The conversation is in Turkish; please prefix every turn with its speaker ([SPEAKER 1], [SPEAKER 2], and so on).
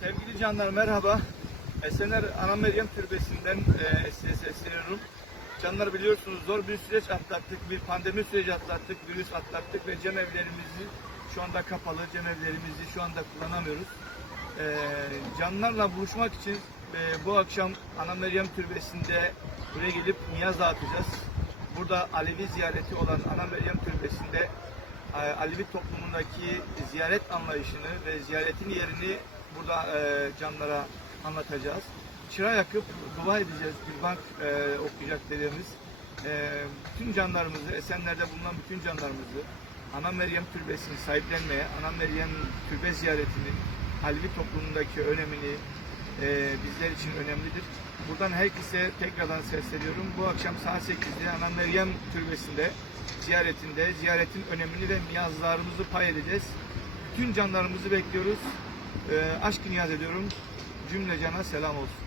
[SPEAKER 1] Sevgili canlar merhaba. Esenler Ana Meryem Türbesi'nden e, size sesleniyorum. Canlar biliyorsunuz zor bir süreç atlattık, bir pandemi süreci atlattık, virüs atlattık ve cemevlerimizi şu anda kapalı, cemevlerimizi şu anda kullanamıyoruz. E, canlarla buluşmak için e, bu akşam Ana Meryem Türbesi'nde buraya gelip niyaz dağıtacağız. Burada Alevi ziyareti olan Ana Meryem Türbesi'nde Alevi toplumundaki ziyaret anlayışını ve ziyaretin yerini burada e, canlara anlatacağız. Çıra yakıp dua edeceğiz. Bir bank e, okuyacak dedemiz. E, bütün canlarımızı, Esenler'de bulunan bütün canlarımızı Ana Meryem Türbesi'ni sahiplenmeye, Ana Meryem Türbe ziyaretinin Alevi toplumundaki önemini e, bizler için önemlidir. Buradan herkese tekrardan sesleniyorum. Bu akşam saat 8'de Ana Meryem Türbesi'nde ziyaretinde ziyaretin önemini ve niyazlarımızı pay edeceğiz. Bütün canlarımızı bekliyoruz. E, aşk niyaz ediyorum. Cümle cana selam olsun.